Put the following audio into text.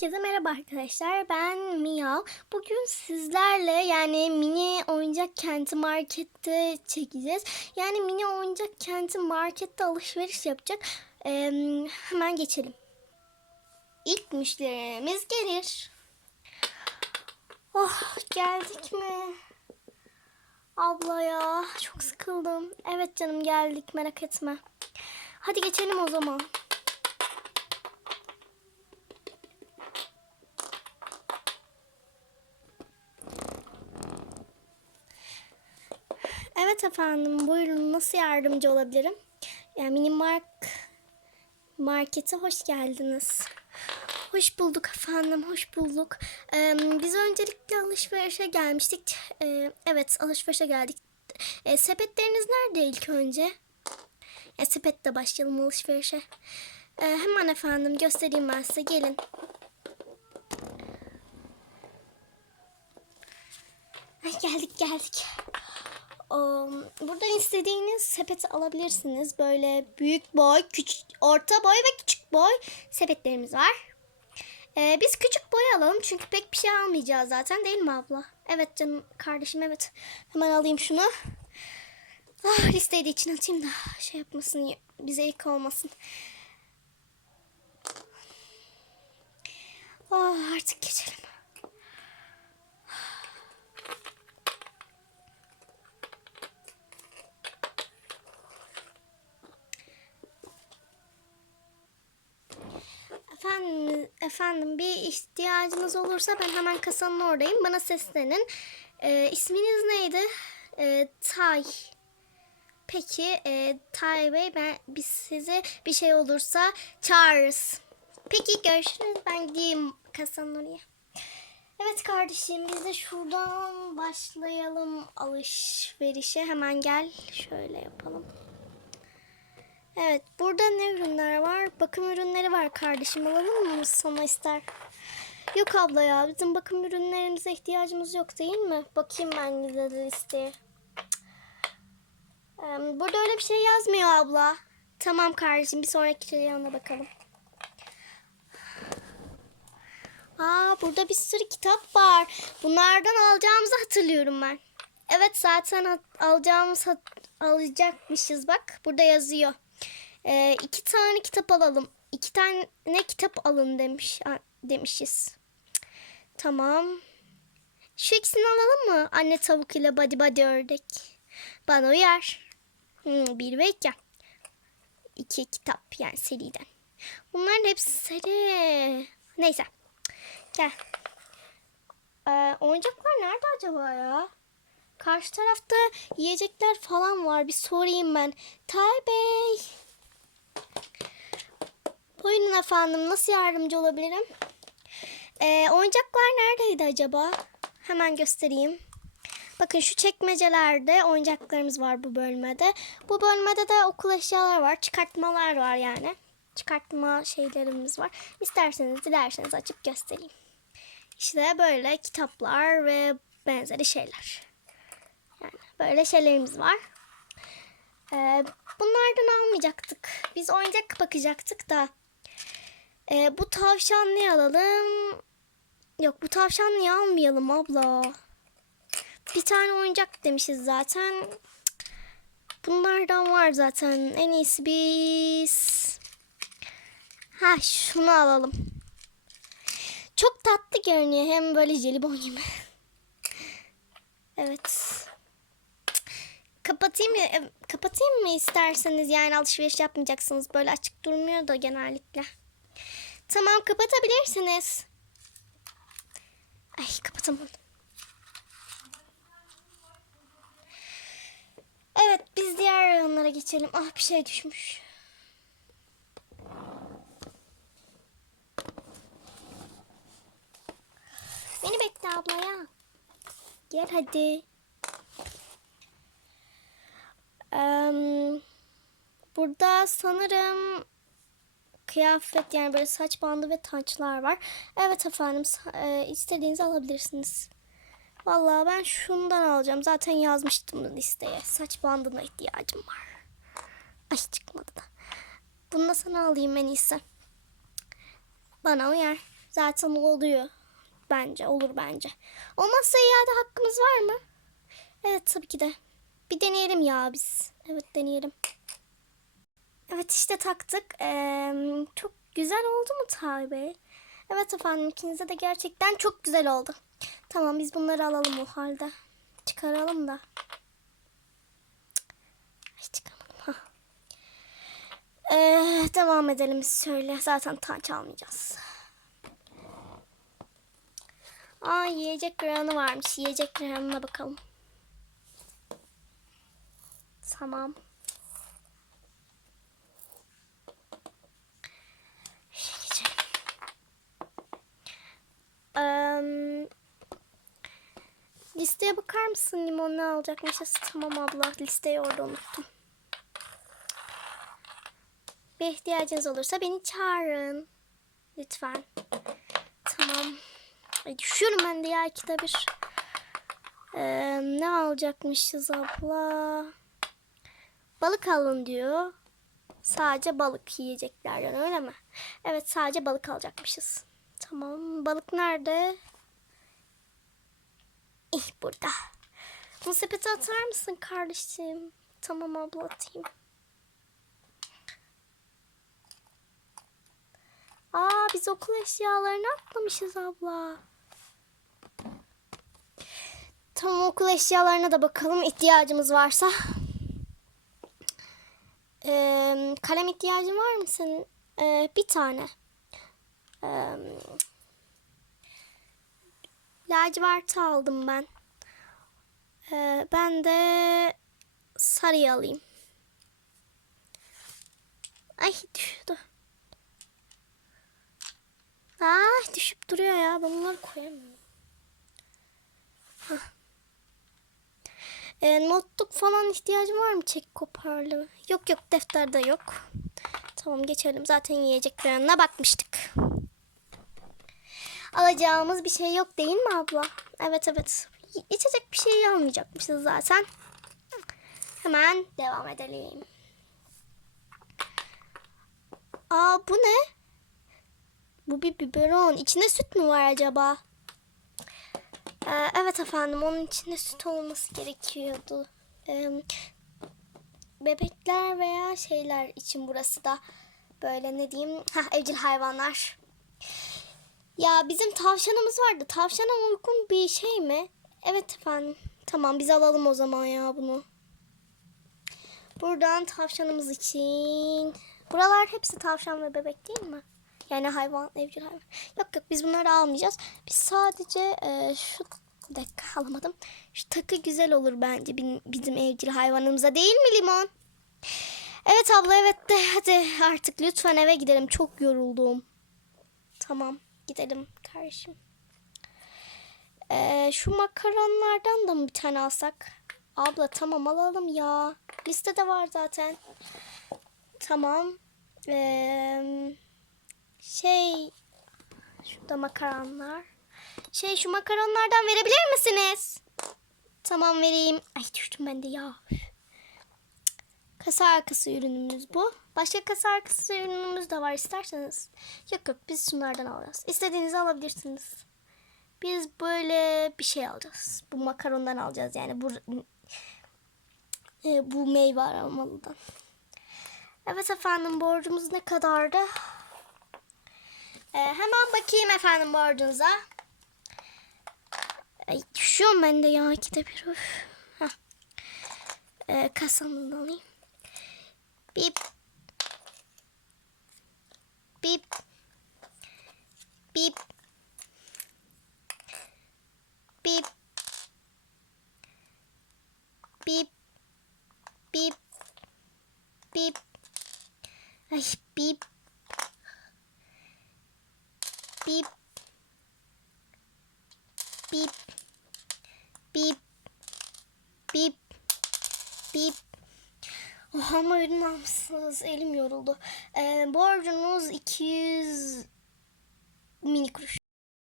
Herkese merhaba arkadaşlar. Ben Mia. Bugün sizlerle yani mini oyuncak kenti markette çekeceğiz. Yani mini oyuncak kenti markette alışveriş yapacak. Ee, hemen geçelim. İlk müşterimiz gelir. Oh geldik mi? Abla ya çok sıkıldım. Evet canım geldik merak etme. Hadi geçelim o zaman. Evet efendim buyurun nasıl yardımcı olabilirim? Yani mini mark markete hoş geldiniz. Hoş bulduk efendim, hoş bulduk. Ee, biz öncelikle alışverişe gelmiştik. Ee, evet, alışverişe geldik. Ee, sepetleriniz nerede ilk önce? E, sepetle başlayalım alışverişe. Ee, hemen efendim göstereyim ben size. Gelin. Ay, geldik geldik. Buradan istediğiniz sepeti alabilirsiniz. Böyle büyük boy, küçük, orta boy ve küçük boy sepetlerimiz var. Ee, biz küçük boy alalım çünkü pek bir şey almayacağız zaten değil mi abla? Evet canım kardeşim evet. Hemen alayım şunu. Ah, listeyi de için atayım da şey yapmasın bize ilk olmasın. Ah, artık geçelim. Efendim, bir ihtiyacınız olursa ben hemen kasanın oradayım. Bana seslenin. Ee, isminiz neydi? Ee, Tay. Peki e, Tay Bey ben biz size bir şey olursa çağırırız. Peki görüşürüz. Ben gideyim kasanın oraya. Evet kardeşim biz de şuradan başlayalım alışverişe. Hemen gel şöyle yapalım. Evet, burada ne ürünler var? Bakım ürünleri var kardeşim. Alalım mı sana ister? Yok abla ya, bizim bakım ürünlerimize ihtiyacımız yok değil mi? Bakayım ben de listeye. Burada öyle bir şey yazmıyor abla. Tamam kardeşim, bir sonraki yanına bakalım. Aa, burada bir sürü kitap var. Bunlardan alacağımızı hatırlıyorum ben. Evet, zaten alacağımız alacakmışız bak. Burada yazıyor. Ee, iki tane kitap alalım. İki tane kitap alın demiş demişiz. Tamam. Şu ikisini alalım mı? Anne tavuk ile body body ördek. Bana uyar. Hmm, bir ve iki. İki kitap yani seriden. Bunların hepsi seri. Neyse. Gel. Ee, oyuncaklar nerede acaba ya? Karşı tarafta yiyecekler falan var. Bir sorayım ben. Tay Bey. Buyurun efendim. Nasıl yardımcı olabilirim? Ee, oyuncaklar neredeydi acaba? Hemen göstereyim. Bakın şu çekmecelerde oyuncaklarımız var bu bölmede. Bu bölmede de okul eşyalar var. Çıkartmalar var yani. Çıkartma şeylerimiz var. İsterseniz dilerseniz açıp göstereyim. İşte böyle kitaplar ve benzeri şeyler. Yani böyle şeylerimiz var. Ee, bunlardan almayacaktık. Biz oyuncak bakacaktık da. Ee, bu tavşanlıyı alalım. Yok bu tavşanlıyı almayalım abla. Bir tane oyuncak demişiz zaten. Bunlardan var zaten. En iyisi biz... Ha şunu alalım. Çok tatlı görünüyor. Hem böyle jelibon gibi. evet. Kapatayım mı? Kapatayım mı isterseniz yani alışveriş yapmayacaksınız. Böyle açık durmuyor da genellikle. Tamam kapatabilirsiniz. Ay kapatamadım. Evet biz diğer rayonlara geçelim. Ah bir şey düşmüş. Beni bekle abla ya. Gel hadi. Em, burada sanırım kıyafet yani böyle saç bandı ve taçlar var. Evet efendim e, istediğinizi alabilirsiniz. Vallahi ben şundan alacağım. Zaten yazmıştım listeye. Saç bandına ihtiyacım var. Ay çıkmadı da. Bunu da sana alayım en iyisi. Bana uyar. Zaten oluyor. Bence olur bence. Olmazsa iade hakkımız var mı? Evet tabii ki de. Bir deneyelim ya biz. Evet deneyelim. Evet işte taktık. Ee, çok güzel oldu mu Taha Bey? Evet efendim ikinize de gerçekten çok güzel oldu. Tamam biz bunları alalım o halde. Çıkaralım da. Ay çıkamadım. Hah. Ee, devam edelim şöyle. Zaten taç almayacağız. Aa yiyecek reyonu varmış. Yiyecek reyonuna bakalım. Tamam. Eee, listeye bakar mısın limon ne alacakmışız? Tamam abla listeyi orada unuttum. Bir ihtiyacınız olursa beni çağırın. Lütfen. Tamam. Ay, düşüyorum ben de ya ikide bir. Ee, ne alacakmışız abla? Balık alın diyor. Sadece balık yiyeceklerden öyle mi? Evet sadece balık alacakmışız. Tamam. Balık nerede? İh burada. Bunu sepete atar mısın kardeşim? Tamam abla atayım. Aa biz okul eşyalarını atlamışız abla. Tamam okul eşyalarına da bakalım ihtiyacımız varsa. Ee, kalem ihtiyacın var mı senin? Ee, bir tane. Ee, laciverti aldım ben. Ee, ben de sarıyı alayım. Ay düştü. Ah düşüp duruyor ya. Ben bunları koyamıyorum. E, notluk falan ihtiyacın var mı? Çek koparlı. Yok yok defterde yok. Tamam geçelim. Zaten yiyeceklerine bakmıştık. Alacağımız bir şey yok değil mi abla? Evet evet. İçecek bir şey almayacakmışız zaten. Hemen devam edelim. Aa bu ne? Bu bir biberon. İçinde süt mü var acaba? Ee, evet efendim onun içinde süt olması gerekiyordu. Ee, bebekler veya şeyler için burası da böyle ne diyeyim ha evcil hayvanlar. Ya bizim tavşanımız vardı. Tavşana uygun bir şey mi? Evet efendim. Tamam biz alalım o zaman ya bunu. Buradan tavşanımız için. Buralar hepsi tavşan ve bebek değil mi? Yani hayvan, evcil hayvan. Yok yok biz bunları almayacağız. Biz sadece e, şu bir dakika alamadım. Şu takı güzel olur bence bizim evcil hayvanımıza değil mi limon? Evet abla evet de hadi artık lütfen eve gidelim. Çok yoruldum. Tamam gidelim kardeşim. Ee, şu makaronlardan da mı bir tane alsak? Abla tamam alalım ya. Listede var zaten. Tamam. Ee, şey şurada makaronlar. Şey şu makaronlardan verebilir misiniz? Tamam vereyim. Ay düştüm ben de ya. Kasa arkası ürünümüz bu. Başka kasa arkası ürünümüz de var isterseniz. Yok yok biz şunlardan alacağız. İstediğinizi alabilirsiniz. Biz böyle bir şey alacağız. Bu makarondan alacağız yani. Bu, e, bu meyve aromalıdan. Evet efendim borcumuz ne kadardı? Ee, hemen bakayım efendim borcunuza. Ay düşüyorum ben de ya ikide bir. Öf. Ee, kasamdan alayım. Bip. Bip. Bip. Bip. Bip. Bip. Bip. Ay bip. Bip. Bip. Bip. Bip. Bip. Oh, ama ürün almışsınız. Elim yoruldu. Ee, borcunuz 200 mini kuruş.